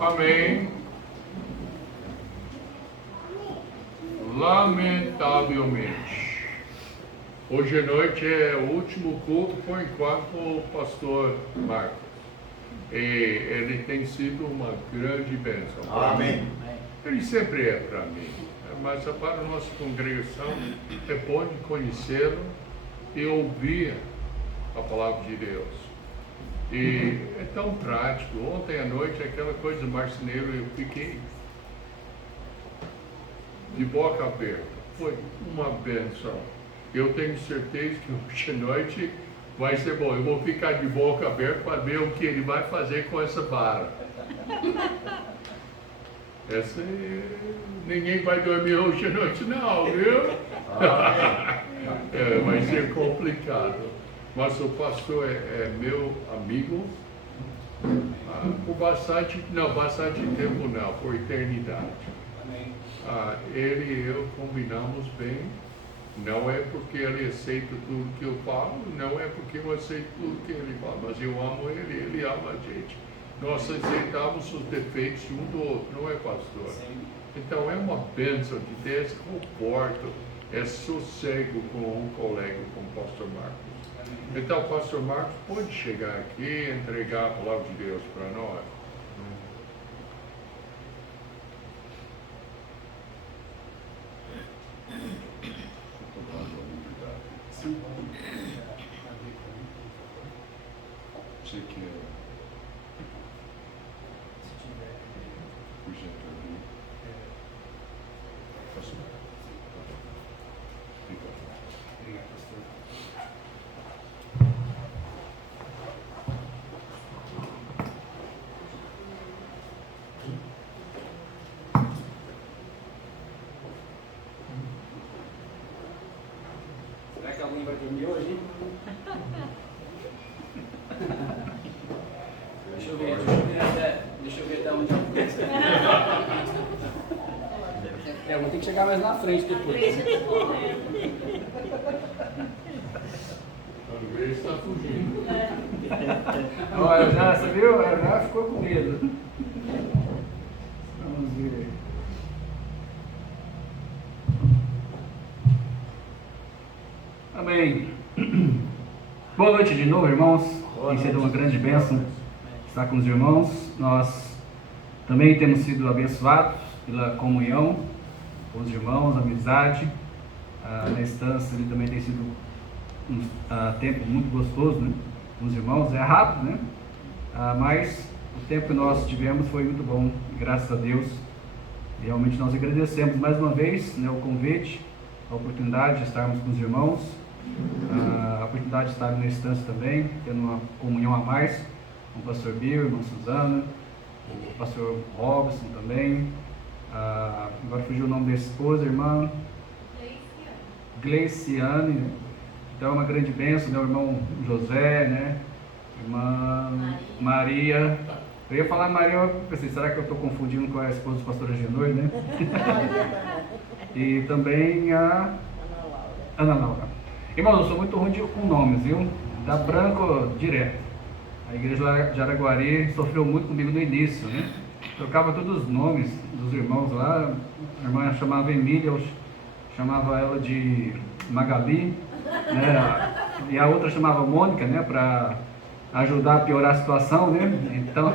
Amém. Lamentavelmente, hoje à noite é o último culto por enquanto com o pastor Marcos. E ele tem sido uma grande bênção. Amém. Ele sempre é para mim, mas para a nossa congregação é bom de conhecê-lo e ouvir a palavra de Deus. E é tão prático. Ontem à noite, aquela coisa do marceneiro, eu fiquei de boca aberta. Foi uma benção. Eu tenho certeza que hoje à noite vai ser bom. Eu vou ficar de boca aberta para ver o que ele vai fazer com essa vara. Ninguém vai dormir hoje à noite não, viu? Vai ser complicado. Mas o pastor é meu amigo por bastante tempo não, por eternidade. Ele e eu combinamos bem. Não é porque ele aceita tudo que eu falo, não é porque eu aceito tudo que ele fala, mas eu amo ele, ele ama a gente. Nós aceitamos os defeitos um do outro, não é, pastor? Sim. Então é uma bênção de ter esse conforto, esse sossego com um colega, com o pastor Marcos. Então, o pastor Marcos pode chegar aqui e entregar a palavra de Deus para nós. Você quer projetar ali? Posso? Obrigado, pastor. Será que alguém vai dormir hoje? Deixa eu ver até onde eu vou ter que chegar mais na frente depois. Quando vê, ele está fugindo. Olha, você viu? Já ficou com medo. Vamos ver aí. Amém. Boa noite de novo, irmãos. Tem sido uma grande bênção estar com os irmãos. Nós também temos sido abençoados pela comunhão com os irmãos, amizade. Na instância, ele também tem sido um tempo muito gostoso, né? Com os irmãos. É rápido, né? Mas o tempo que nós tivemos foi muito bom, graças a Deus. E realmente nós agradecemos mais uma vez, né, o convite, a oportunidade de estarmos com os irmãos. A oportunidade de estar na instância também, tendo uma comunhão a mais com o pastor Bill, irmã Suzana, o pastor Robson também, agora fugiu o nome da esposa, irmã Gleiciane, né? Então é uma grande bênção, né? O irmão José, né? Irmã Maria. Eu ia falar Maria, eu pensei, será que eu estou confundindo com a esposa do pastor Agenor, né? E também a Ana Laura. Irmão, eu sou muito ruim com nomes, viu? Dá branco direto. A igreja de Araguari sofreu muito comigo no início, né? Trocava todos os nomes dos irmãos lá. A irmã chamava Emília, eu chamava ela de Magali, né? E a outra chamava Mônica, né? Para ajudar a piorar a situação, né? Então...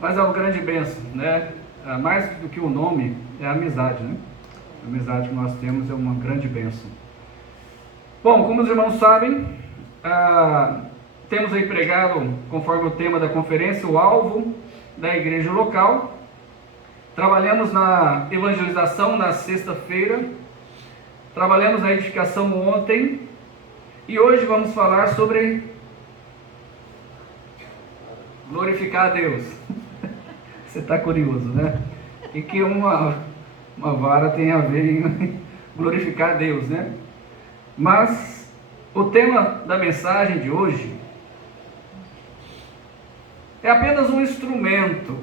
Mas é uma grande bênção, né? Mais do que o nome, é a amizade, né? A amizade que nós temos é uma grande bênção. Bom, como os irmãos sabem, temos aí pregado, conforme o tema da conferência, o alvo da igreja local. Trabalhamos na evangelização na sexta-feira, trabalhamos na edificação ontem, e hoje vamos falar sobre glorificar a Deus. Você está curioso, né? E que uma vara tem a ver em glorificar a Deus, né? Mas o tema da mensagem de hoje é apenas um instrumento,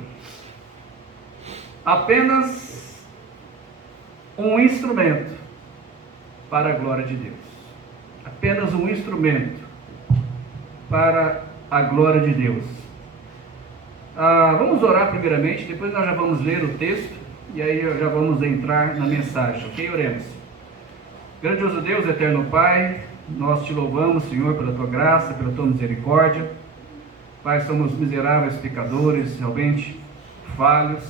apenas um instrumento para a glória de Deus. Apenas um instrumento para a glória de Deus. Vamos orar primeiramente, depois nós já vamos ler o texto e aí já vamos entrar na mensagem, ok? Oremos. Grandioso Deus, eterno Pai, nós te louvamos, Senhor, pela tua graça, pela tua misericórdia. Pai, somos miseráveis pecadores, realmente falhos,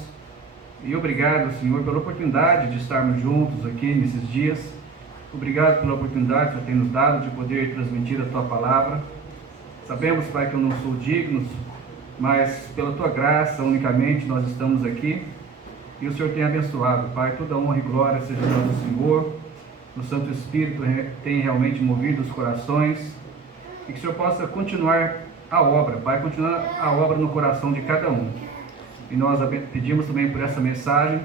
e obrigado, Senhor, pela oportunidade de estarmos juntos aqui nesses dias. Obrigado pela oportunidade que o Senhor tem nos dado de poder transmitir a tua palavra. Sabemos, Pai, que eu não sou digno, mas pela tua graça unicamente nós estamos aqui, e o Senhor tem abençoado. Pai, toda honra e glória seja para o Senhor. O Santo Espírito tem realmente movido os corações, e que o Senhor possa continuar a obra, Pai, continuar a obra no coração de cada um. E nós pedimos também por essa mensagem,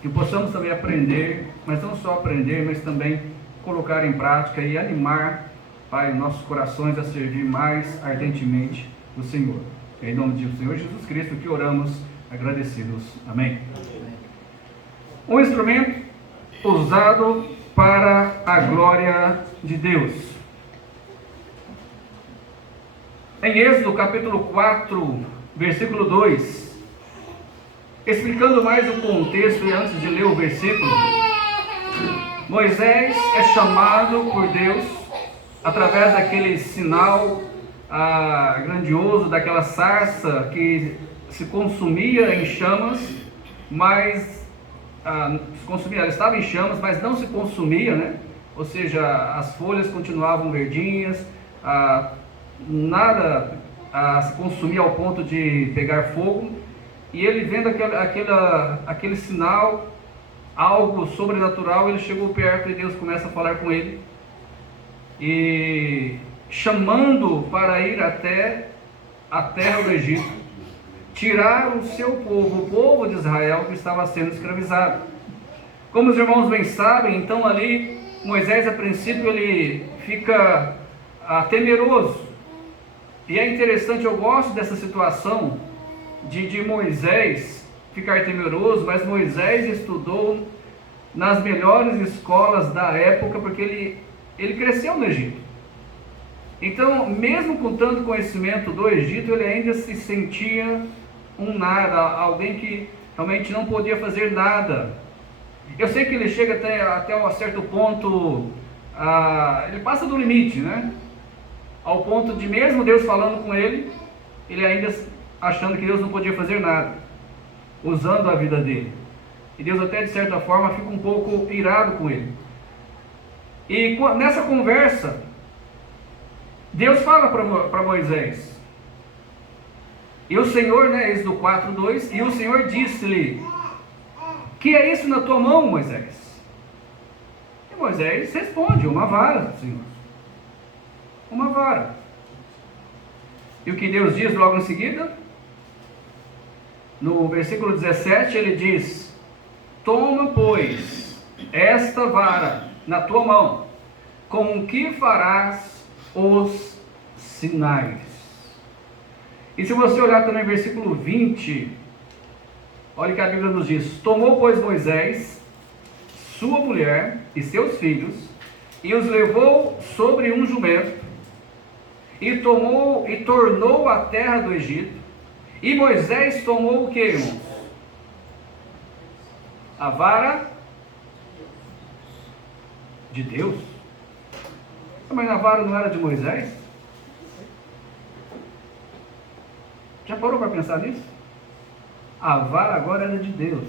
que possamos também aprender, mas não só aprender, mas também colocar em prática e animar, Pai, nossos corações a servir mais ardentemente o Senhor. Em nome do Senhor Jesus Cristo que oramos, agradecidos. Amém. Um instrumento usado para a glória de Deus. Em Êxodo capítulo 4, versículo 2, explicando mais o contexto e antes de ler o versículo, Moisés é chamado por Deus através daquele sinal grandioso, daquela sarça que se consumia em chamas, mas ela estava em chamas, mas não se consumia, né? Ou seja, as folhas continuavam verdinhas, nada se consumia ao ponto de pegar fogo. E ele, vendo aquele sinal, algo sobrenatural, ele chegou perto e Deus começa a falar com ele, e chamando para ir até a terra do Egito, tirar o seu povo, o povo de Israel que estava sendo escravizado. Como os irmãos bem sabem, então ali Moisés, a princípio, ele fica temeroso. E é interessante, eu gosto dessa situação de Moisés ficar temeroso, mas Moisés estudou nas melhores escolas da época, porque ele cresceu no Egito. Então, mesmo com tanto conhecimento do Egito, ele ainda se sentia um nada, alguém que realmente não podia fazer nada. Eu sei que ele chega até um certo ponto, ele passa do limite, né? Ao ponto de, mesmo Deus falando com ele, ele ainda achando que Deus não podia fazer nada, usando a vida dele. E Deus até de certa forma fica um pouco irado com ele. E nessa conversa, Deus fala para Moisés, e o Senhor, né, Êxodo 4:2, e o Senhor disse-lhe: que é isso na tua mão, Moisés? E Moisés responde: uma vara, Senhor. Uma vara. E o que Deus diz logo em seguida? No versículo 17 ele diz: toma, pois, esta vara na tua mão, com que farás os sinais. E se você olhar também no versículo 20, olha que a Bíblia nos diz: tomou, pois, Moisés sua mulher e seus filhos, e os levou sobre um jumento, e tornou a terra do Egito. E Moisés tomou o que, irmãos? A vara de Deus. Mas a vara não era de Moisés? Já parou para pensar nisso? A vara agora era de Deus,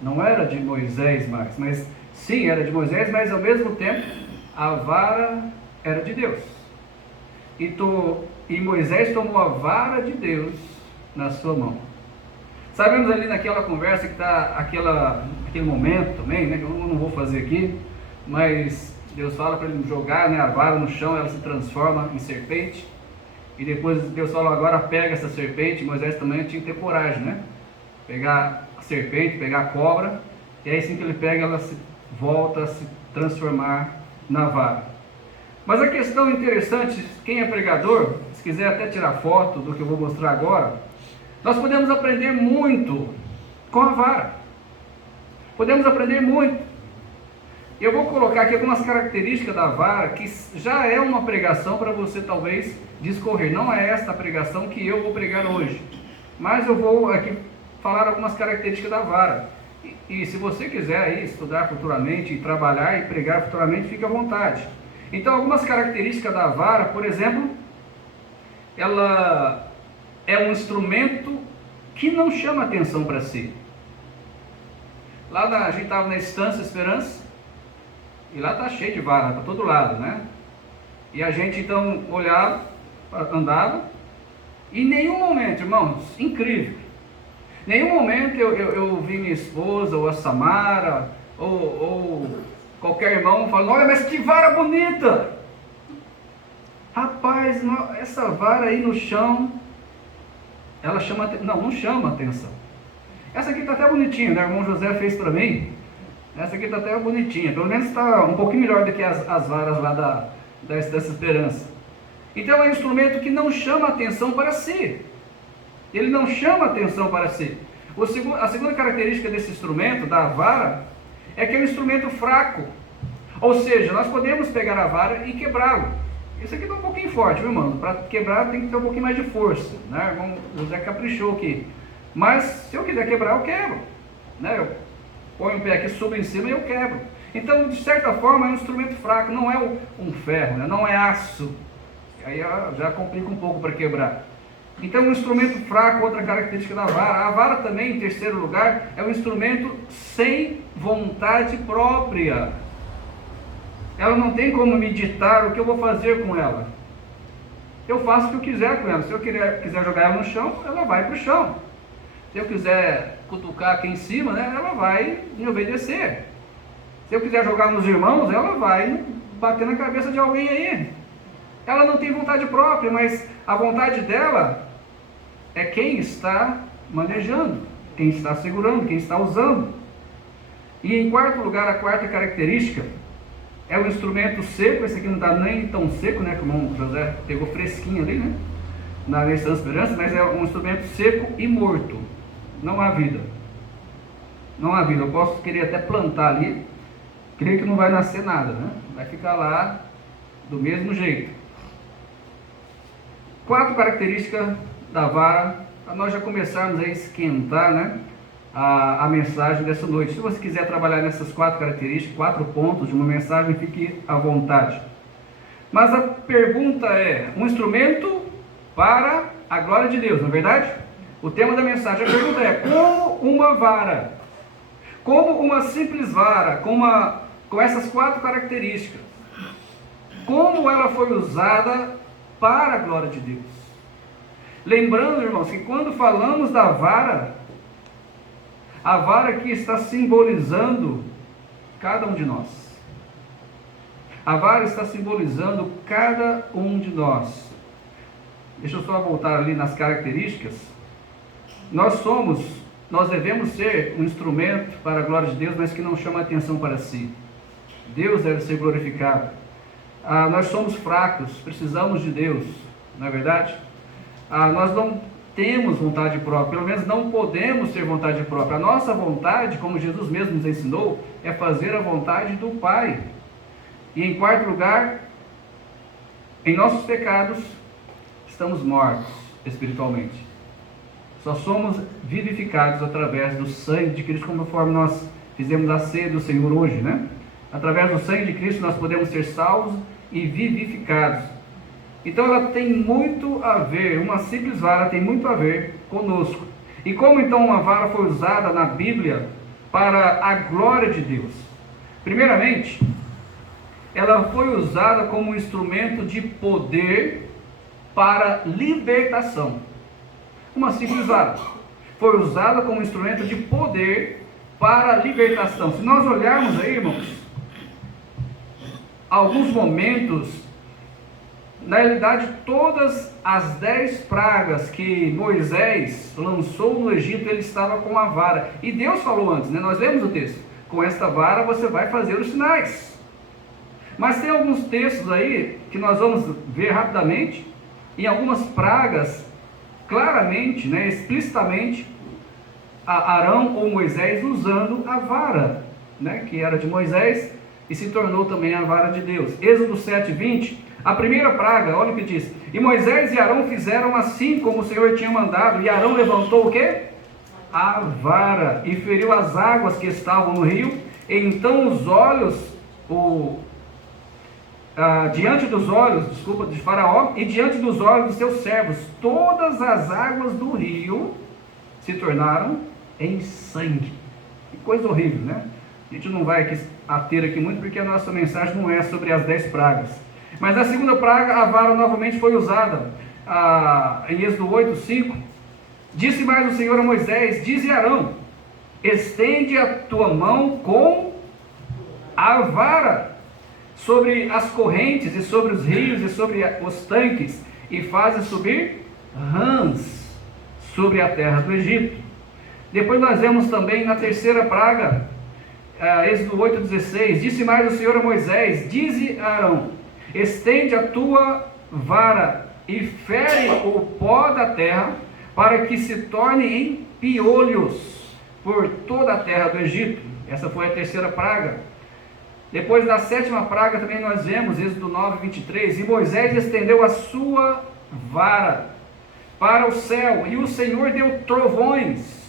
não era de Moisés mais. Mas sim, era de Moisés, mas ao mesmo tempo a vara era de Deus. E Moisés tomou a vara de Deus na sua mão. Sabemos ali naquela conversa que está aquele momento também, né, que eu não vou fazer aqui, mas Deus fala para ele jogar, né, a vara no chão, ela se transforma em serpente. E depois Deus fala: agora pega essa serpente. Moisés também tinha que ter coragem, né? Pegar a serpente, pegar a cobra, e aí assim que ele pega, ela volta a se transformar na vara. Mas a questão interessante, quem é pregador, se quiser até tirar foto do que eu vou mostrar agora, nós podemos aprender muito com a vara. Podemos aprender muito. Eu vou colocar aqui algumas características da vara, que já é uma pregação para você talvez discorrer. Não é esta a pregação que eu vou pregar hoje, mas eu vou aqui falar algumas características da vara. E se você quiser aí estudar futuramente, e trabalhar e pregar futuramente, fique à vontade. Então, algumas características da vara, por exemplo, ela é um instrumento que não chama atenção para si. A gente estava na Estância Esperança, e lá está cheio de vara para todo lado, né? E a gente então olhava, andava, e em nenhum momento, irmãos, incrível, em nenhum momento eu vi minha esposa, ou a Samara, ou qualquer irmão falando: olha, mas que vara bonita! Rapaz, essa vara aí no chão, ela chama, não chama atenção. Essa aqui está até bonitinha, né? O irmão José fez para mim. Essa aqui está até bonitinha, pelo menos está um pouquinho melhor do que as varas lá da Estância Esperança. Então é um instrumento que não chama atenção para si. Ele não chama atenção para si. A segunda característica desse instrumento, da vara, é que é um instrumento fraco. Ou seja, nós podemos pegar a vara e quebrá-lo. Isso aqui está um pouquinho forte, viu, irmão? Para quebrar tem que ter um pouquinho mais de força, né? O irmão José caprichou aqui. Mas se eu quiser quebrar, eu quebro, né? Eu ponho o pé aqui, subo em cima e eu quebro. Então, de certa forma, é um instrumento fraco, não é um ferro, né? Não é aço. Aí já complica um pouco para quebrar. Então, um instrumento fraco, outra característica da vara. A vara também, em terceiro lugar, é um instrumento sem vontade própria. Ela não tem como me ditar o que eu vou fazer com ela. Eu faço o que eu quiser com ela. Se eu quiser jogar ela no chão, ela vai para o chão. Se eu quiser cutucar aqui em cima, né, ela vai me obedecer. Se eu quiser jogar nos irmãos, ela vai bater na cabeça de alguém aí. Ela não tem vontade própria, mas a vontade dela é quem está manejando, quem está segurando, quem está usando. E em quarto lugar, a quarta característica é um instrumento seco. Esse aqui não está nem tão seco, né, como o José pegou fresquinho ali, né, na Estância Esperança, mas é um instrumento seco e morto. Não há vida. Não há vida. Eu posso querer até plantar ali, creio que não vai nascer nada, né? Vai ficar lá do mesmo jeito. Quatro características da vara, para nós já começarmos a esquentar, né, a mensagem dessa noite. Se você quiser trabalhar nessas quatro características, 4 pontos de uma mensagem, fique à vontade. Mas a pergunta é: um instrumento para a glória de Deus, não é verdade? O tema da mensagem, a pergunta é: como uma vara, como uma simples vara, com essas 4 características, como ela foi usada para a glória de Deus? Lembrando, irmãos, que quando falamos da vara, a vara aqui está simbolizando cada um de nós. A vara está simbolizando cada um de nós. Deixa eu só voltar ali nas características. Nós devemos ser um instrumento para a glória de Deus, mas que não chama atenção para si. Deus deve ser glorificado. Nós somos fracos, precisamos de Deus, não é verdade? Nós não temos vontade própria, pelo menos não podemos ter vontade própria. A nossa vontade, como Jesus mesmo nos ensinou, é fazer a vontade do Pai. E em quarto lugar, em nossos pecados, estamos mortos espiritualmente. Só somos vivificados através do sangue de Cristo, conforme nós fizemos a ceia do Senhor hoje, né? Através do sangue de Cristo nós podemos ser salvos e vivificados. Então ela tem muito a ver, uma simples vara tem muito a ver conosco. E como então uma vara foi usada na Bíblia para a glória de Deus? Primeiramente, ela foi usada como um instrumento de poder para libertação. Uma simples vara foi usada como instrumento de poder para libertação. Se nós olharmos aí, irmãos, alguns momentos, na realidade, todas as 10 pragas que Moisés lançou no Egito, ele estava com a vara. E Deus falou antes, né? Nós lemos o texto: com esta vara você vai fazer os sinais. Mas tem alguns textos aí que nós vamos ver rapidamente, em algumas pragas, claramente, né, explicitamente, a Arão ou Moisés usando a vara, né, que era de Moisés e se tornou também a vara de Deus. Êxodo 7:20, a primeira praga, olha o que diz: e Moisés e Arão fizeram assim como o Senhor tinha mandado, e Arão levantou o quê? A vara, e feriu as águas que estavam no rio, e então os olhos, diante dos olhos, de Faraó, e diante dos olhos dos seus servos, todas as águas do rio se tornaram em sangue. Que coisa horrível, né? A gente não vai ater aqui muito, porque a nossa mensagem não é sobre as 10 pragas. Mas na segunda praga, a vara novamente foi usada. Em Êxodo 8:5, disse mais o Senhor a Moisés: dize a Arão, estende a tua mão com a vara sobre as correntes, e sobre os rios, e sobre os tanques, e faze subir rãs sobre a terra do Egito. Depois nós vemos também na terceira praga, Êxodo 8:16, disse mais o Senhor a Moisés: dize a Arão, estende a tua vara e fere o pó da terra, para que se torne em piolhos por toda a terra do Egito. Essa foi a terceira praga. Depois da sétima praga também nós vemos, Êxodo 9:23, e Moisés estendeu a sua vara para o céu, e o Senhor deu trovões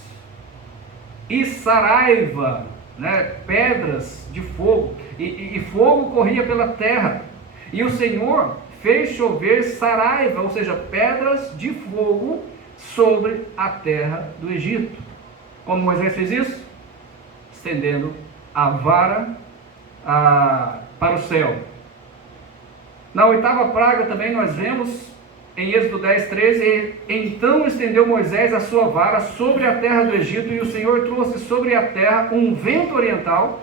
e saraiva, né, pedras de fogo, e fogo corria pela terra, e o Senhor fez chover saraiva, ou seja, pedras de fogo sobre a terra do Egito. Como Moisés fez isso? Estendendo a vara para o céu. Na oitava praga também nós vemos em Êxodo 10:13, então estendeu Moisés a sua vara sobre a terra do Egito, e o Senhor trouxe sobre a terra um vento oriental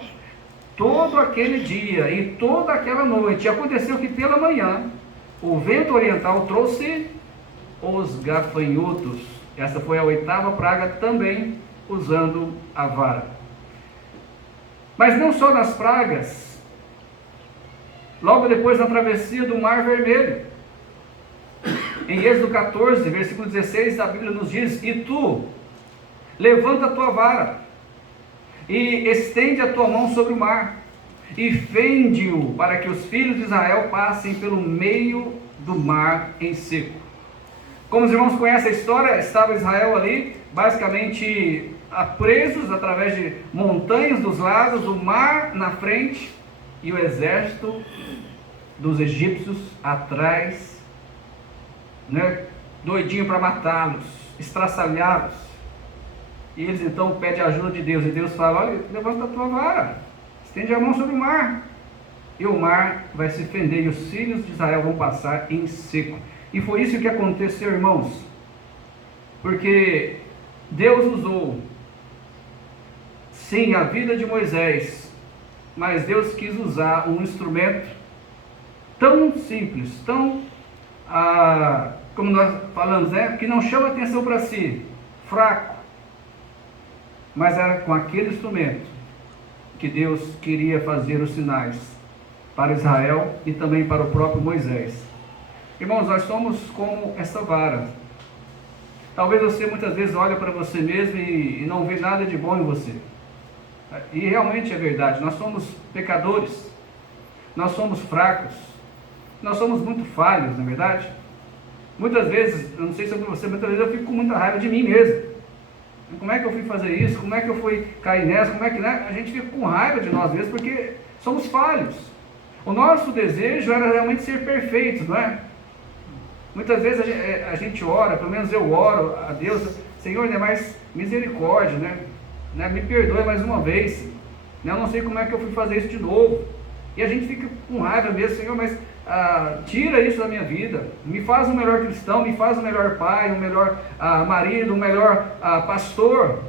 todo aquele dia e toda aquela noite. E aconteceu que pela manhã o vento oriental trouxe os gafanhotos. Essa foi a oitava praga, também usando a vara. Mas não só nas pragas, logo depois da travessia do Mar Vermelho, em Êxodo 14, versículo 16, a Bíblia nos diz: e tu, levanta a tua vara, e estende a tua mão sobre o mar, e fende-o, para que os filhos de Israel passem pelo meio do mar em seco. Como os irmãos conhecem a história, estava Israel ali, basicamente presos através de montanhas dos lados, o mar na frente, e o exército dos egípcios atrás, né, doidinho para matá-los, estraçalhá-los. E eles então pedem a ajuda de Deus, e Deus fala: olha, levanta a tua vara, estende a mão sobre o mar, e o mar vai se fender, e os filhos de Israel vão passar em seco. E foi isso que aconteceu, irmãos, porque Deus usou, sim, a vida de Moisés, mas Deus quis usar um instrumento tão simples, tão, como nós falamos, né, que não chama atenção para si, fraco, mas era com aquele instrumento que Deus queria fazer os sinais para Israel e também para o próprio Moisés. Irmãos, nós somos como essa vara. Talvez você muitas vezes olha para você mesmo e não vê nada de bom em você. E realmente é verdade, nós somos pecadores, nós somos fracos, nós somos muito falhos, não é verdade? Muitas vezes, eu não sei sobre você, muitas vezes eu fico com muita raiva de mim mesmo. Como é que eu fui fazer isso? Como é que eu fui cair nessa? Como é que, né? A gente fica com raiva de nós mesmos porque somos falhos. O nosso desejo era realmente ser perfeitos, não é? Muitas vezes a gente ora, pelo menos eu oro a Deus: Senhor, né, mais misericórdia, né? Me perdoe mais uma vez, né? Eu não sei como é que eu fui fazer isso de novo. E a gente fica com raiva mesmo: Senhor, mas tira isso da minha vida, me faz um melhor cristão, me faz um melhor pai, um melhor marido, um melhor pastor,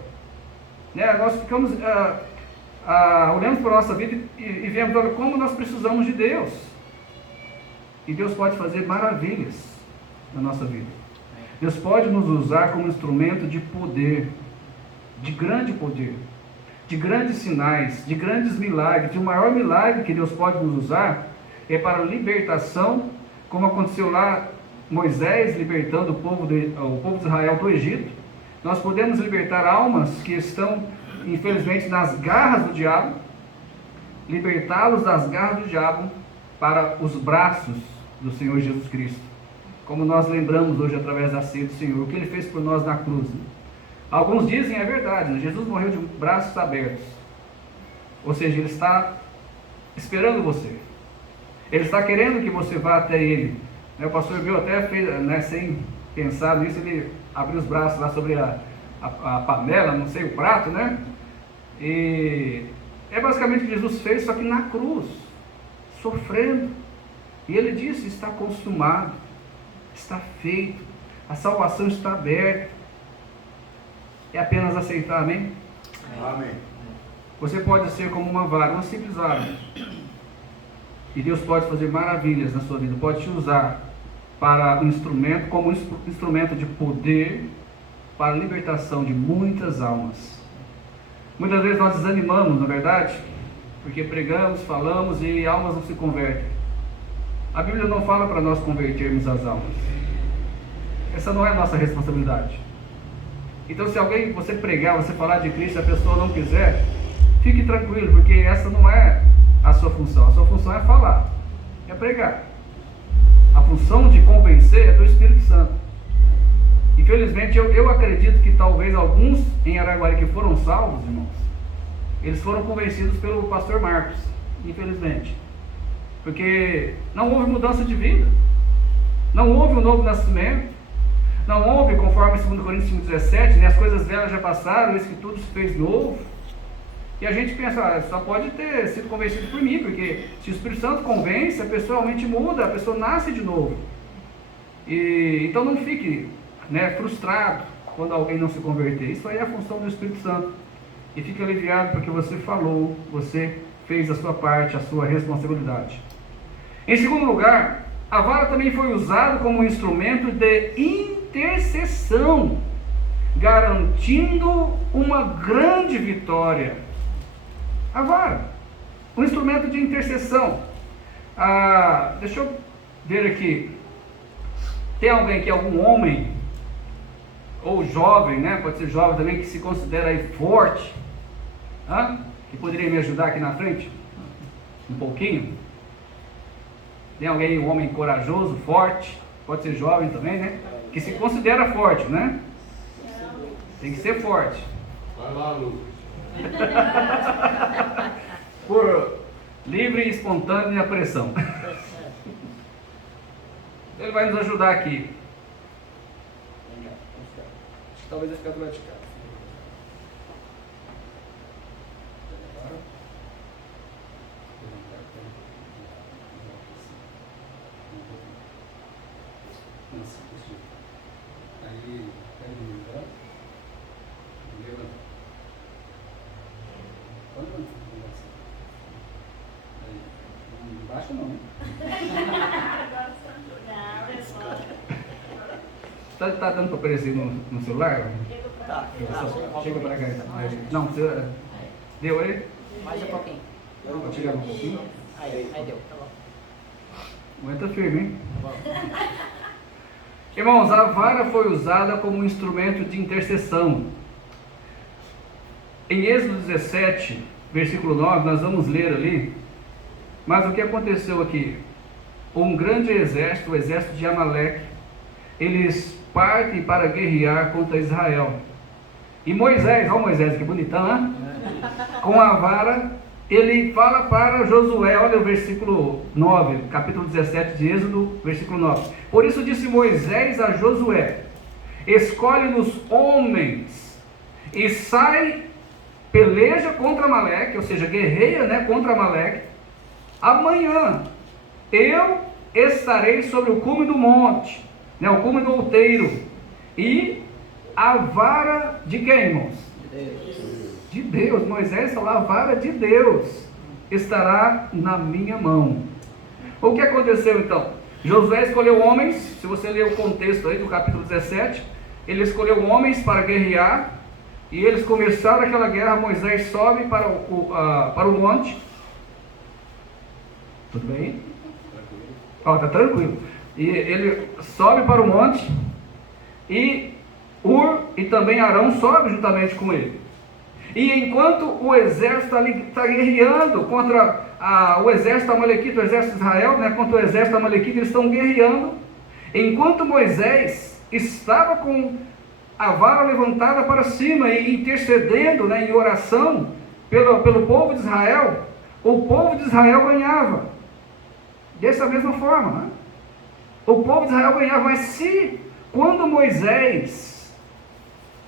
né? Nós ficamos olhando para a nossa vida e vemos, olha, como nós precisamos de Deus, e Deus pode fazer maravilhas na nossa vida. Deus pode nos usar como instrumento de poder, de grande poder, de grandes sinais, de grandes milagres. E o maior milagre que Deus pode nos usar é para a libertação, como aconteceu lá, Moisés libertando o povo de Israel do Egito, Nós podemos libertar almas que estão, infelizmente, nas garras do diabo, libertá-los das garras do diabo para os braços do Senhor Jesus Cristo. Como nós lembramos hoje através da ceia do Senhor, o que Ele fez por nós na cruz. Alguns dizem, é verdade, Jesus morreu de braços abertos. Ou seja, Ele está esperando você. Ele está querendo que você vá até Ele. O pastor Bill até fez, sem pensar nisso, ele abriu os braços lá sobre a panela, não sei, o prato, né? E é basicamente o que Jesus fez, só que na cruz, sofrendo. E Ele disse, está consumado, está feito, a salvação está aberta. É apenas aceitar, amém? Amém. Você pode ser como uma vara, uma simples vara. E Deus pode fazer maravilhas na sua vida, pode te usar para um instrumento, como um instrumento de poder para a libertação de muitas almas. Muitas vezes nós desanimamos, na verdade, porque pregamos, falamos e almas não se convertem. A Bíblia não fala para nós convertermos as almas. Essa não é a nossa responsabilidade. Então, se você pregar, você falar de Cristo, a pessoa não quiser, fique tranquilo, porque essa não é a sua função. A sua função é falar, é pregar. A função de convencer é do Espírito Santo. Infelizmente, eu acredito que talvez alguns em Araguari que foram salvos, irmãos, eles foram convencidos pelo pastor Marcos, infelizmente. Porque não houve mudança de vida, não houve um novo nascimento, não houve, conforme 2 Coríntios 5,17, né, as coisas velhas já passaram, eis que tudo se fez novo. E a gente pensa, só pode ter sido convencido por mim, porque se o Espírito Santo convence, a pessoa realmente muda, a pessoa nasce de novo. Então não fique, frustrado quando alguém não se converter. Isso aí é a função do Espírito Santo. E fique aliviado porque você falou, você fez a sua parte, a sua responsabilidade. Em segundo lugar, a vara também foi usada como um instrumento de intercessão, garantindo uma grande vitória. A vara, um instrumento de intercessão. Deixa eu ver aqui. Tem alguém aqui, algum homem, ou jovem, pode ser jovem também, que se considera aí forte, que poderia me ajudar aqui na frente? Um pouquinho? Tem alguém, um homem corajoso, forte, pode ser jovem também, que se considera forte, Tem que ser forte. Vai lá, Lucas. Por livre e espontânea pressão. Ele vai nos ajudar aqui. Acho que talvez vai ficar do lado de cá. Aí, pega o meu levanta. Pode levantar. Aí, embaixo não, Tá dando para aparecer no celular? Tá. Chega para cá. Não, você... Deu aí? Mais um pouquinho. Vou tirar um pouquinho. Aí deu. Tá bom. Aguenta firme, hein? Irmãos, a vara foi usada como um instrumento de intercessão. Em Êxodo 17, versículo 9, nós vamos ler ali. Mas o que aconteceu aqui? Um grande exército, o exército de Amaleque, eles partem para guerrear contra Israel. E Moisés, olha Moisés, que bonitão, com a vara, ele fala para Josué, olha o versículo 9, capítulo 17 de Êxodo, versículo 9. Por isso disse Moisés a Josué: escolhe-nos homens e sai, peleja contra Amaleque, ou seja, guerreia contra Amaleque. Amanhã eu estarei sobre o cume do monte, o cume do outeiro, e a vara de quem, irmãos? De Deus. Moisés falou: a vara de Deus estará na minha mão. O que aconteceu então? Josué escolheu homens, se você ler o contexto aí do capítulo 17, ele escolheu homens para guerrear, e eles começaram aquela guerra. Moisés sobe para o monte. Tudo bem? Tá tranquilo. E ele sobe para o monte, e Ur e também Arão sobe juntamente com ele. E enquanto o exército está guerreando contra o exército amalequita, o exército de Israel, né, contra o exército amalequita, eles estão guerreando. Enquanto Moisés estava com a vara levantada para cima e intercedendo, né, em oração pelo povo de Israel, o povo de Israel ganhava. Dessa mesma forma, né? O povo de Israel ganhava, mas quando Moisés,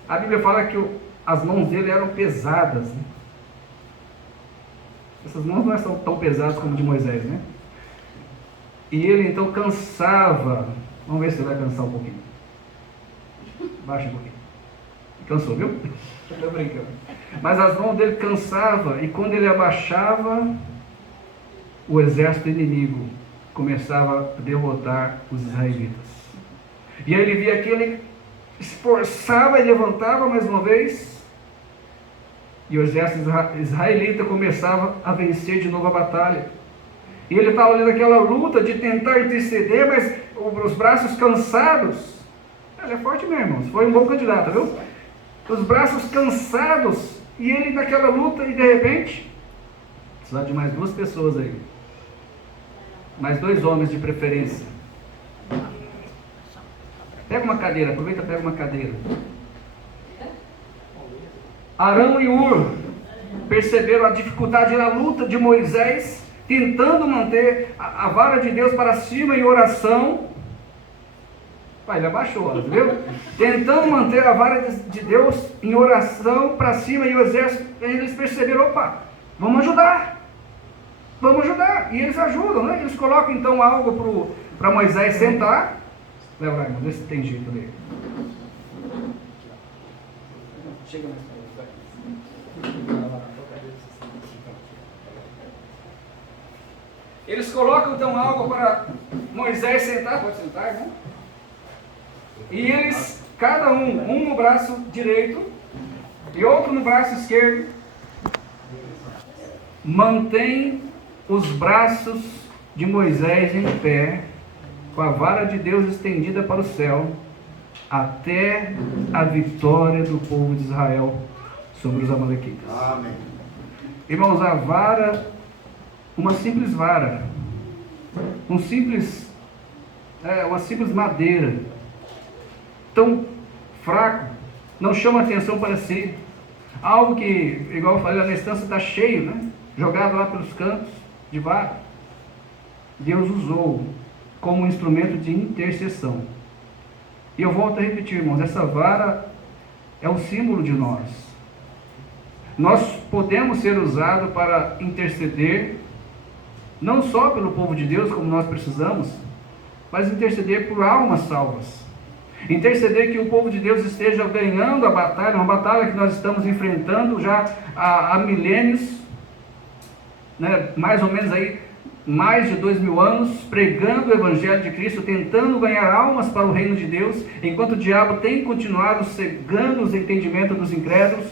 a Bíblia fala que as mãos dele eram pesadas, né? Essas mãos não são tão pesadas como de Moisés, né? E ele então cansava. Vamos ver se ele vai cansar um pouquinho. Baixa um pouquinho. Cansou, viu? Estou brincando. Mas as mãos dele cansavam, e quando ele abaixava, o exército inimigo começava a derrotar os israelitas. E aí ele via que ele esforçava e levantava mais uma vez, e o exército israelita começava a vencer de novo a batalha. E ele estava ali naquela luta de tentar interceder, mas os braços cansados. Ele é forte mesmo, irmãos. Foi um bom candidato, viu? Os braços cansados, e ele naquela luta, e de repente, precisa de mais 2 pessoas aí. Mais 2 homens de preferência. Pega uma cadeira, aproveita e pega uma cadeira. Arão e Hur perceberam a dificuldade na luta de Moisés, tentando manter a vara de Deus para cima em oração. Pai, ele abaixou, viu? Tentando manter a vara de Deus em oração para cima, e o exército, eles perceberam, opa, vamos ajudar. Vamos ajudar. E eles ajudam, né? Eles colocam então algo para Moisés sentar. Leva lá, irmão, vê se tem jeito dele. Chega mais para eles colocam então algo para Moisés sentar. Pode sentar, irmão? E eles, cada um no braço direito e outro no braço esquerdo, mantém os braços de Moisés em pé, com a vara de Deus estendida para o céu, até a vitória do povo de Israel sobre os amalequitas. Amém. Irmãos, a vara, uma simples vara, uma simples madeira, tão fraco, não chama atenção para si. Algo que, igual eu falei, na estância está cheio, né? Jogado lá pelos cantos de vara. Deus usou como um instrumento de intercessão. E eu volto a repetir, irmãos, essa vara é um símbolo de nós. Nós podemos ser usados para interceder, não só pelo povo de Deus, como nós precisamos, mas interceder por almas salvas. Interceder que o povo de Deus esteja ganhando a batalha, uma batalha que nós estamos enfrentando já há milênios, né? Mais ou menos aí, mais de 2000 anos, pregando o Evangelho de Cristo, tentando ganhar almas para o reino de Deus, enquanto o diabo tem continuado cegando os entendimentos dos incrédulos,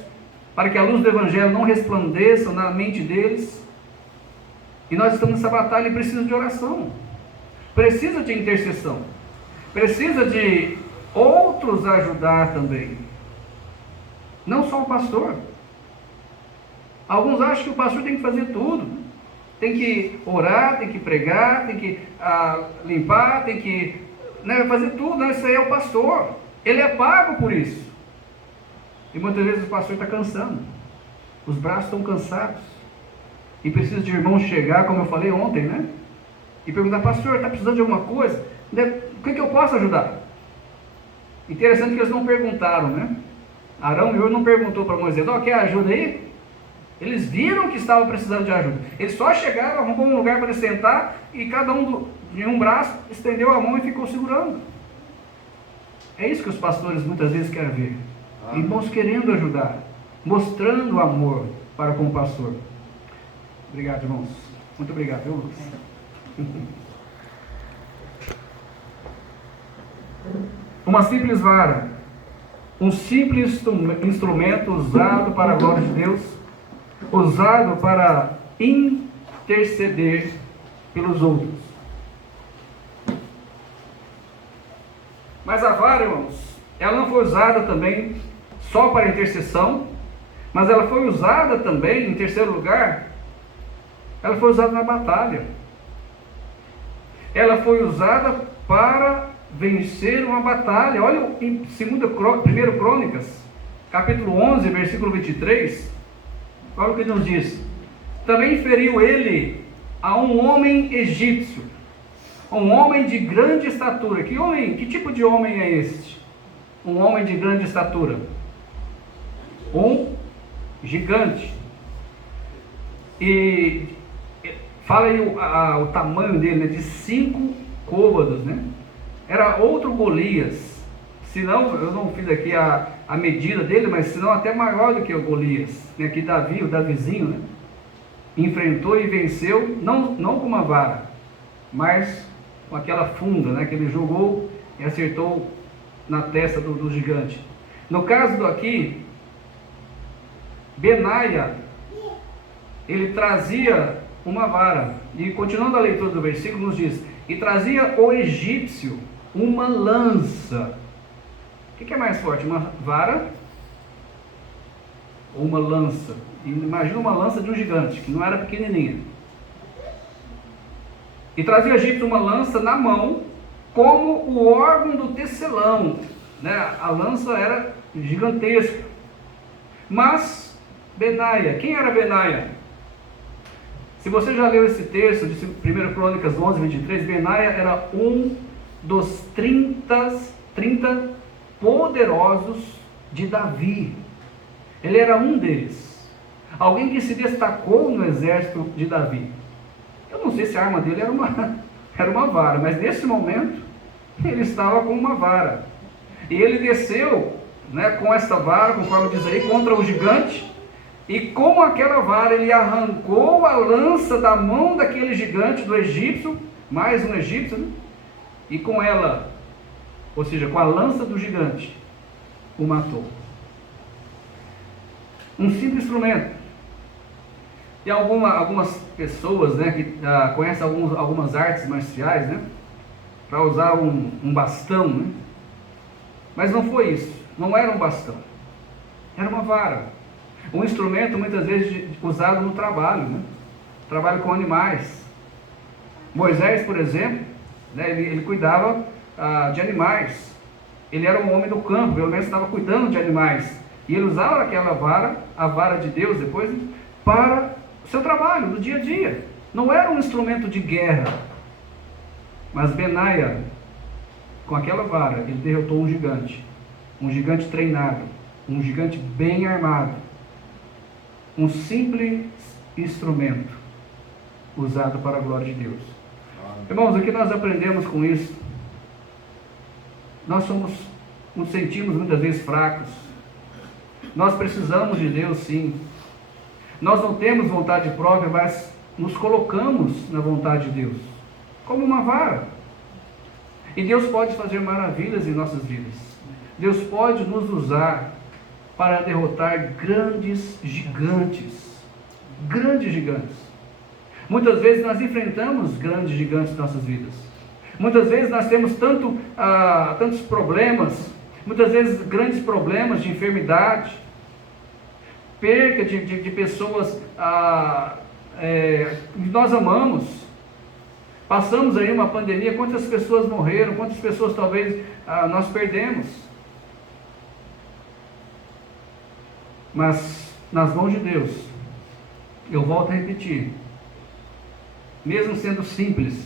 para que a luz do Evangelho não resplandeça na mente deles. E nós estamos nessa batalha e precisa de oração, precisa de intercessão, precisa de outros ajudar também, não só o pastor. Alguns acham que o pastor tem que fazer tudo, tem que orar, tem que pregar, tem que limpar, tem que fazer tudo. Não, isso aí é o pastor, ele é pago por isso. E muitas vezes o pastor está cansando, os braços estão cansados, e precisa de irmão chegar, como eu falei ontem, né? E perguntar: pastor, está precisando de alguma coisa? O que eu posso ajudar? Interessante que eles não perguntaram, né? Arão e Hur não perguntou para Moisés: quer ajuda aí? Eles viram que estavam precisando de ajuda. Eles só chegaram, arrumou um lugar para ele sentar, e cada um de um braço estendeu a mão e ficou segurando. É isso que os pastores muitas vezes querem ver. Irmãos querendo ajudar, mostrando amor para com o pastor. Obrigado, irmãos. Muito obrigado, viu, Lucas? Uma simples vara, um simples instrumento usado para a glória de Deus, usado para interceder pelos outros. Mas a vara, irmãos, ela não foi usada também só para intercessão, mas ela foi usada também, em terceiro lugar, ela foi usada na batalha. Ela foi usada para vencer uma batalha. Olha em 1 Crônicas, capítulo 11, versículo 23, olha o que nos diz. Também feriu ele a um homem egípcio, um homem de grande estatura. Que tipo de homem é este? Um homem de grande estatura. Um gigante. E fala aí o tamanho dele, né? De 5 côvados, né? Era outro Golias. Se não, eu não fiz aqui a medida dele, mas se não até maior do que o Golias, né? Que o Davizinho, né? Enfrentou e venceu, não com uma vara, mas com aquela funda, né? Que ele jogou e acertou na testa do gigante. No caso aqui, Benaia, ele trazia uma vara. E continuando a leitura do versículo, nos diz: e trazia o egípcio uma lança. O que é mais forte, uma vara ou uma lança? Imagina uma lança de um gigante, que não era pequenininha. E trazia o egípcio uma lança na mão, como o órgão do tecelão, né? A lança era gigantesca. Mas Benaia, quem era Benaia? Se você já leu esse texto de 1 Crônicas 11, 23, Benaia era um dos 30 poderosos de Davi. Ele era um deles. Alguém que se destacou no exército de Davi. Eu não sei se a arma dele era uma vara, mas nesse momento ele estava com uma vara. E ele desceu, né, com essa vara, conforme diz aí, contra o gigante. E com aquela vara ele arrancou a lança da mão daquele gigante, do egípcio, mais um egípcio, né? E com ela, ou seja, com a lança do gigante, o matou. Um simples instrumento. E algumas pessoas, né, que conhecem algumas artes marciais, né, para usar um bastão, né? Mas não foi isso, não era um bastão, era uma vara. Um instrumento muitas vezes usado no trabalho, né? Trabalho com animais. Moisés, por exemplo, né, ele cuidava de animais. Ele era um homem do campo, pelo menos estava cuidando de animais. E ele usava aquela vara, a vara de Deus depois, né, para o seu trabalho, no dia a dia. Não era um instrumento de guerra. Mas Benaia, com aquela vara, ele derrotou um gigante treinado, um gigante bem armado. Um simples instrumento usado para a glória de Deus. Irmãos, o que nós aprendemos com isso? Nós nos sentimos muitas vezes fracos. Nós precisamos de Deus, sim. Nós não temos vontade própria, mas nos colocamos na vontade de Deus, como uma vara. E Deus pode fazer maravilhas em nossas vidas. Deus pode nos usar para derrotar grandes gigantes. Grandes gigantes. Muitas vezes nós enfrentamos grandes gigantes em nossas vidas. Muitas vezes nós temos tantos problemas, muitas vezes grandes problemas de enfermidade, perca de pessoas que nós amamos. Passamos aí uma pandemia, quantas pessoas morreram, quantas pessoas talvez nós perdemos. Mas nas mãos de Deus, eu volto a repetir, mesmo sendo simples,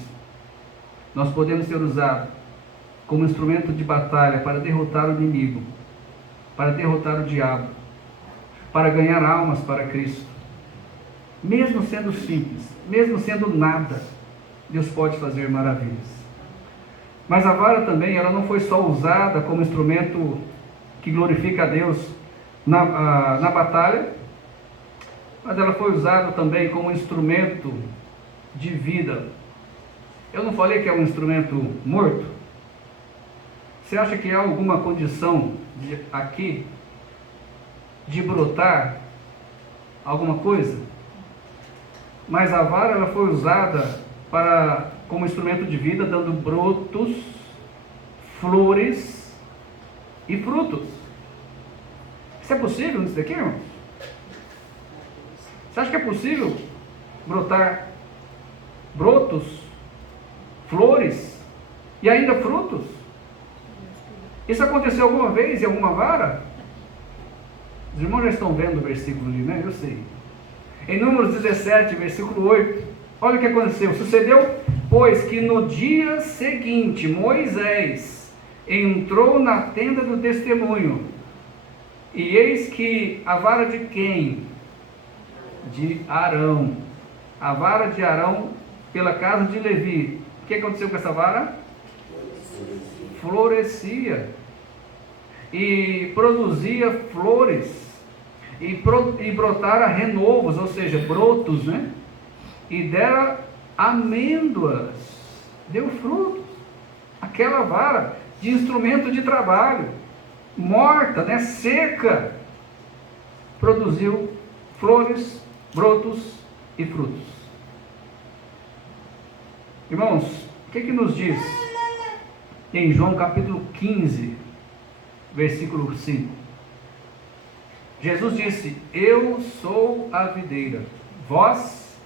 nós podemos ser usados como instrumento de batalha para derrotar o inimigo, para derrotar o diabo, para ganhar almas para Cristo. Mesmo sendo simples, mesmo sendo nada, Deus pode fazer maravilhas. Mas a vara também, ela não foi só usada como instrumento que glorifica a Deus na batalha, mas ela foi usada também como instrumento de vida. Eu não falei que é um instrumento morto? Você acha que há alguma condição aqui de brotar alguma coisa? Mas a vara, ela foi usada como instrumento de vida, dando brotos, flores e frutos. Isso é possível nisso daqui, irmão? Você acha que é possível brotar brotos, flores e ainda frutos? Isso aconteceu alguma vez em alguma vara? Os irmãos já estão vendo o versículo ali, né? Eu sei. Em Números 17, versículo 8, olha o que aconteceu. Sucedeu, pois, que no dia seguinte Moisés entrou na tenda do testemunho, e eis que a vara de quem? De Arão. A vara de Arão pela casa de Levi. O que aconteceu com essa vara? Florescia e produzia flores e brotara renovos, ou seja, brotos, né? E dera amêndoas, deu frutos. Aquela vara de instrumento de trabalho, morta, né? Seca, produziu flores, brotos e frutos. Irmãos, o que nos diz em João capítulo 15, versículo 5? Jesus disse: eu sou a videira, vós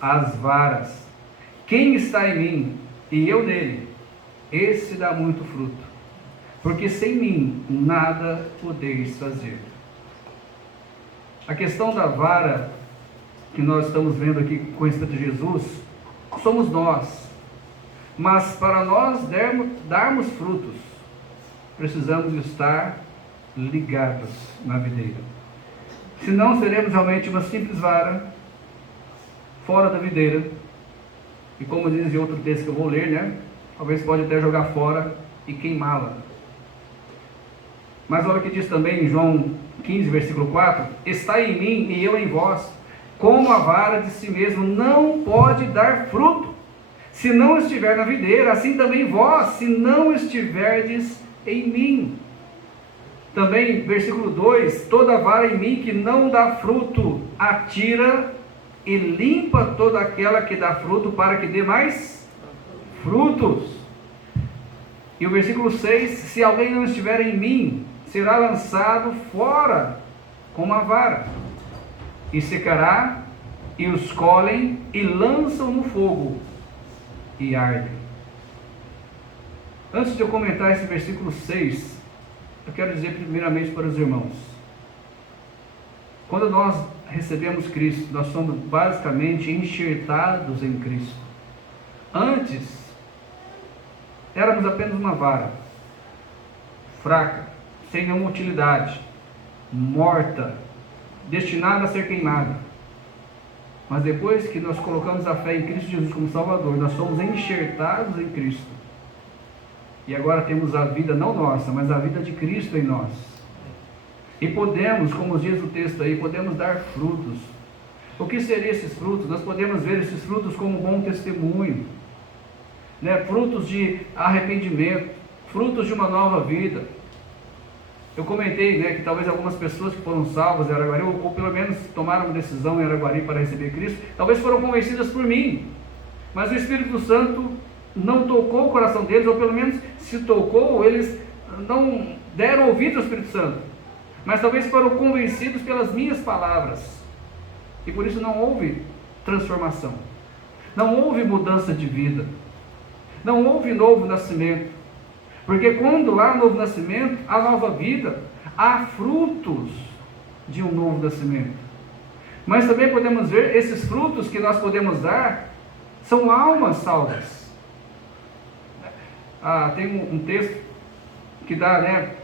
as varas. Quem está em mim e eu nele, esse dá muito fruto, porque sem mim nada podeis fazer. A questão da vara que nós estamos vendo aqui com respeito a Jesus, somos nós. Mas para nós darmos frutos, precisamos estar ligados na videira. Senão seremos realmente uma simples vara, fora da videira. E como diz em outro texto que eu vou ler, né? Talvez pode até jogar fora e queimá-la. Mas olha o que diz também em João 15, versículo 4: está em mim e eu em vós, como a vara de si mesmo não pode dar fruto, se não estiver na videira, assim também vós, se não estiverdes em mim. Também, versículo 2: toda vara em mim que não dá fruto, atira e limpa toda aquela que dá fruto, para que dê mais frutos. E o versículo 6: se alguém não estiver em mim, será lançado fora como a vara, e secará, e os colhem, e lançam no fogo, e ardem. Antes de eu comentar esse versículo 6, eu quero dizer primeiramente para os irmãos: quando nós recebemos Cristo, nós somos basicamente enxertados em Cristo. Antes, éramos apenas uma vara, fraca, sem nenhuma utilidade, morta, destinada a ser queimada. Mas depois que nós colocamos a fé em Cristo Jesus como Salvador, nós somos enxertados em Cristo. E agora temos a vida não nossa, mas a vida de Cristo em nós. E podemos, como diz o texto aí, podemos dar frutos. O que seriam esses frutos? Nós podemos ver esses frutos como um bom testemunho, né? Frutos de arrependimento, frutos de uma nova vida. Eu comentei, né, que talvez algumas pessoas que foram salvas em Araguari, ou pelo menos tomaram uma decisão em Araguari para receber Cristo, talvez foram convencidas por mim, mas o Espírito Santo não tocou o coração deles, ou pelo menos se tocou, eles não deram ouvido ao Espírito Santo, mas talvez foram convencidos pelas minhas palavras, e por isso não houve transformação, não houve mudança de vida, não houve novo nascimento. Porque quando há novo nascimento, há nova vida, há frutos de um novo nascimento. Mas também podemos ver, esses frutos que nós podemos dar, são almas salvas. Tem um texto que dá, né,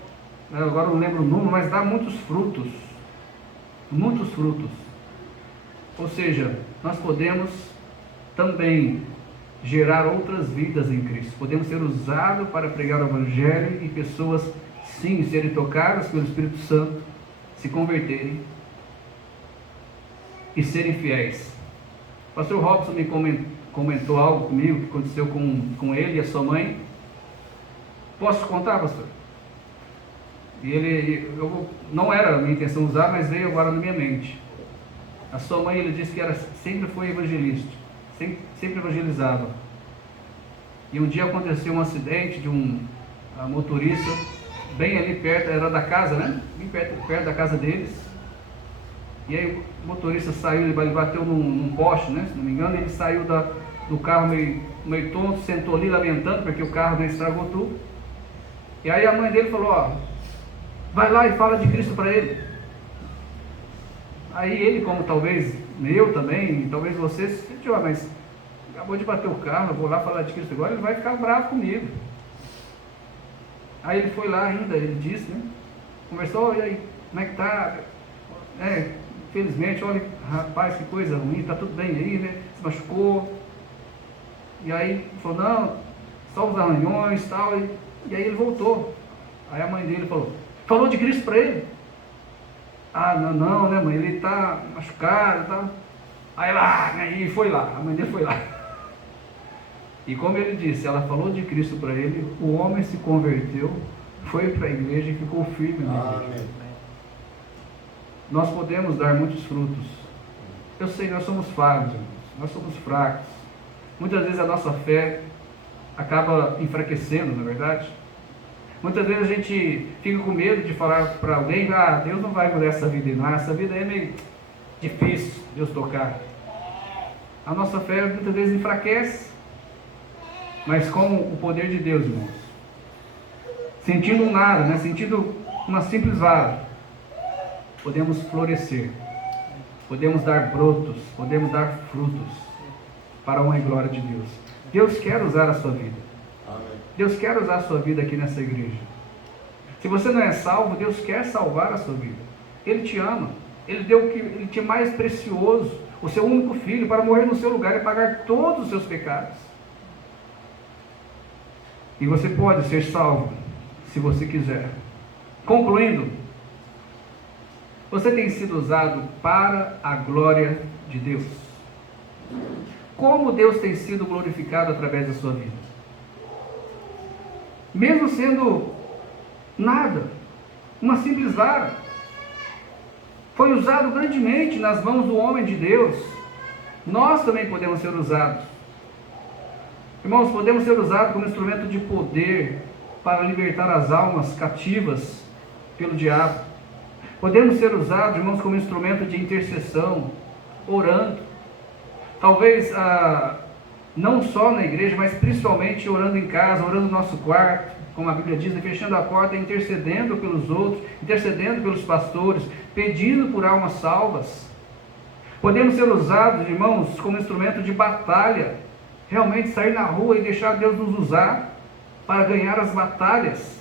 agora não lembro o número, mas dá muitos frutos. Muitos frutos. Ou seja, nós podemos também gerar outras vidas em Cristo. Podemos ser usados para pregar o Evangelho e pessoas, sim, serem tocadas pelo Espírito Santo, se converterem e serem fiéis. O pastor Robson me comentou algo comigo que aconteceu com ele e a sua mãe. Posso contar, pastor? E não era a minha intenção usar, mas veio agora na minha mente. A sua mãe, ele disse que sempre foi evangelista. Sempre evangelizava. E um dia aconteceu um acidente de um motorista bem ali perto, era da casa, né? Bem perto da casa deles. E aí o motorista saiu, ele bateu num poste, né? Se não me engano, ele saiu do carro meio tonto, sentou ali lamentando, porque o carro dele estragou tudo. E aí a mãe dele falou, ó, vai lá e fala de Cristo para ele. Aí ele, como talvez eu também, talvez vocês, mas acabou de bater o carro, eu vou lá falar de Cristo agora, ele vai ficar bravo comigo. Aí ele foi lá ainda, ele disse, né? Conversou, e aí, como é que tá? Infelizmente, olha, rapaz, que coisa ruim, tá tudo bem aí, né? Se machucou. E aí falou, não, só os arranhões e tal. E aí ele voltou. Aí a mãe dele falou de Cristo para ele. Ah, não, né, mãe? Ele tá machucado e tal. Aí foi lá, a mãe dele foi lá. E como ele disse, ela falou de Cristo para ele, o homem se converteu, foi para a igreja e ficou firme na igreja. Nós podemos dar muitos frutos. Eu sei, nós somos falhos, irmãos. Nós somos fracos. Muitas vezes a nossa fé acaba enfraquecendo, não é verdade? Muitas vezes a gente fica com medo de falar para alguém, Deus não vai mudar essa vida, não. Essa vida é meio difícil, Deus tocar. A nossa fé muitas vezes enfraquece, mas com o poder de Deus, irmãos, sentindo um nada, né? Sentindo uma simples vara, podemos florescer, podemos dar brotos, podemos dar frutos para a honra e glória de Deus. Deus quer usar a sua vida. Deus quer usar a sua vida aqui nessa igreja. Se você não é salvo, Deus quer salvar a sua vida. Ele te ama. Ele deu o que Ele tinha mais precioso, o seu único filho, para morrer no seu lugar e pagar todos os seus pecados. E você pode ser salvo, se você quiser. Concluindo, você tem sido usado para a glória de Deus. Como Deus tem sido glorificado através da sua vida? Mesmo sendo nada, uma simples vara, foi usado grandemente nas mãos do homem de Deus. Nós também podemos ser usados. Irmãos, podemos ser usados como instrumento de poder para libertar as almas cativas pelo diabo. Podemos ser usados, irmãos, como instrumento de intercessão, orando. Talvez não só na igreja, mas principalmente orando em casa, orando no nosso quarto, como a Bíblia diz, fechando a porta, intercedendo pelos outros, intercedendo pelos pastores, pedindo por almas salvas. Podemos ser usados, irmãos, como instrumento de batalha, realmente sair na rua e deixar Deus nos usar para ganhar as batalhas,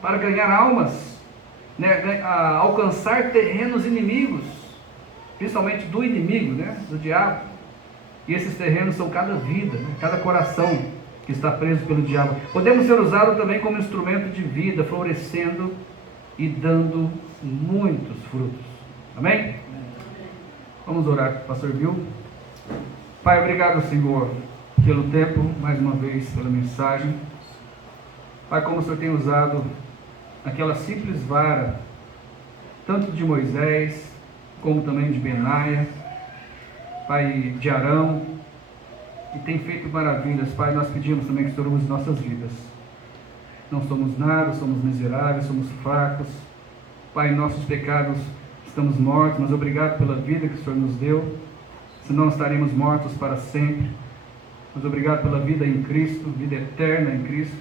para ganhar almas, né? Alcançar terrenos inimigos, principalmente do inimigo, né? Do diabo. E esses terrenos são cada vida, né? Cada coração que está preso pelo diabo. Podemos ser usados também como instrumento de vida, florescendo e dando muitos frutos. Amém? Vamos orar com o pastor Bill. Pai, obrigado, Senhor, pelo tempo, mais uma vez, pela mensagem. Pai, como o Senhor tem usado aquela simples vara, tanto de Moisés, como também de Benaia, Pai, de Arão, e tem feito maravilhas. Pai, nós pedimos também que o Senhor use nossas vidas. Não somos nada, somos miseráveis, somos fracos. Pai, em nossos pecados estamos mortos, mas obrigado pela vida que o Senhor nos deu, senão estaremos mortos para sempre. Mas obrigado pela vida em Cristo, vida eterna em Cristo.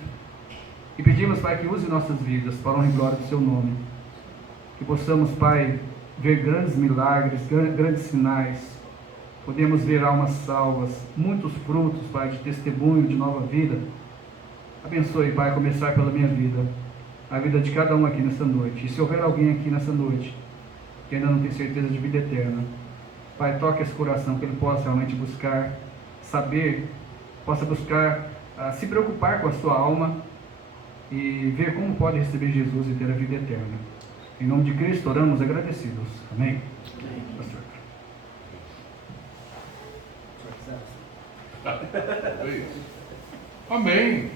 E pedimos, Pai, que use nossas vidas para a honra e glória do Seu nome. Que possamos, Pai, ver grandes milagres, grandes sinais. Podemos ver almas salvas, muitos frutos, Pai, de testemunho, de nova vida. Abençoe, Pai, começar pela minha vida, a vida de cada um aqui nessa noite. E se houver alguém aqui nessa noite que ainda não tem certeza de vida eterna, Pai, toque esse coração, que ele possa realmente buscar saber, possa buscar se preocupar com a sua alma e ver como pode receber Jesus e ter a vida eterna. Em nome de Cristo oramos agradecidos. Amém? Amém. Pastor. Amém.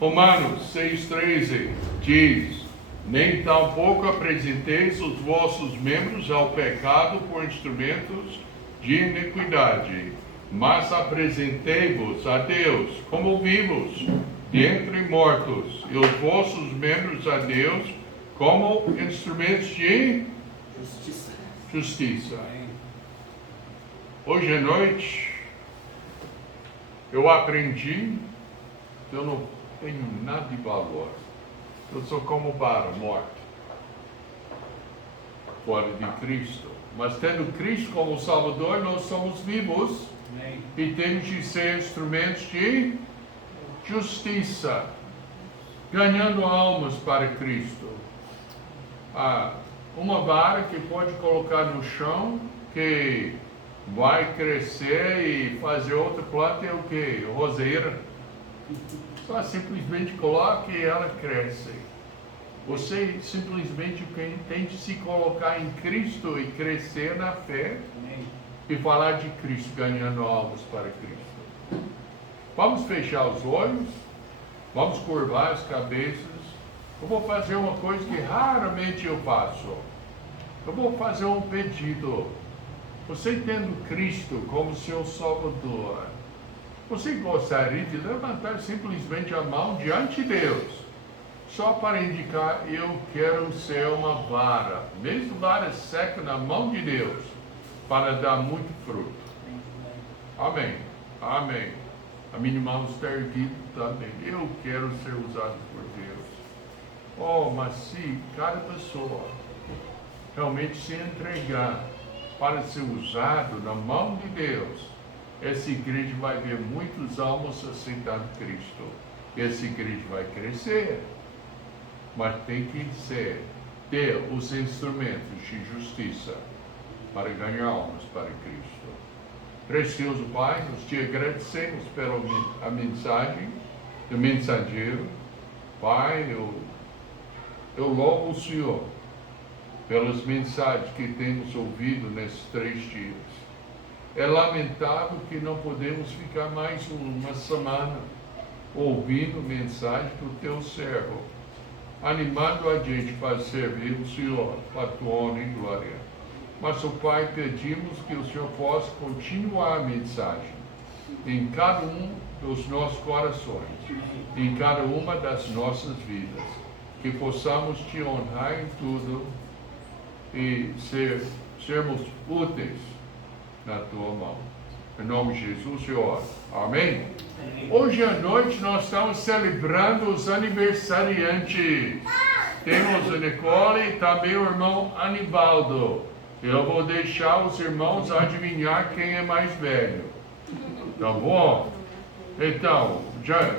Romanos 6,13 diz: nem tampouco apresenteis os vossos membros ao pecado por instrumentos de iniquidade, mas apresentei-vos a Deus como vivos dentre mortos, e os vossos membros a Deus como instrumentos de Justiça. justiça. Amém. Hoje à noite, eu aprendi que eu não tenho nada de valor. Eu sou como barro morto, fora de Cristo. Mas tendo Cristo como Salvador, nós somos vivos Amém. e temos de ser instrumentos de justiça, ganhando almas para Cristo. Uma vara que pode colocar no chão, que vai crescer e fazer outra planta é o que? Roseira. Só simplesmente coloque e ela cresce. Você simplesmente tem de se colocar em Cristo e crescer na fé Amém. e falar de Cristo, ganhando almas para Cristo. Vamos fechar os olhos, vamos curvar as cabeças. Eu vou fazer uma coisa que raramente eu faço. Eu vou fazer um pedido. Você tendo Cristo como seu Salvador, você gostaria de levantar simplesmente a mão diante de Deus, só para indicar: eu quero ser uma vara, mesmo vara seca na mão de Deus, para dar muito fruto. Amém. Amém. A minha mão está erguida também. Eu quero ser usado por Deus. Oh, mas se cada pessoa realmente se entregar para ser usado na mão de Deus, essa igreja vai ver muitos almas aceitando Cristo. Essa igreja vai crescer, mas tem que ter os instrumentos de justiça para ganhar almas para Cristo. Precioso Pai, nós te agradecemos pela a mensagem do mensageiro. Pai, eu louvo o Senhor pelas mensagens que temos ouvido nesses 3 dias. É lamentável que não podemos ficar mais uma semana ouvindo mensagem do teu servo, animando a gente para servir o Senhor, para a tua honra e glória. Mas, ó Pai, pedimos que o Senhor possa continuar a mensagem em cada um dos nossos corações, em cada uma das nossas vidas, que possamos te honrar em tudo e sermos úteis na tua mão. Em nome de Jesus eu oro. Amém? Hoje à noite nós estamos celebrando os aniversariantes. Temos a Nicole e também o irmão Anibaldo. Eu vou deixar os irmãos adivinhar quem é mais velho. Tá bom? Então, já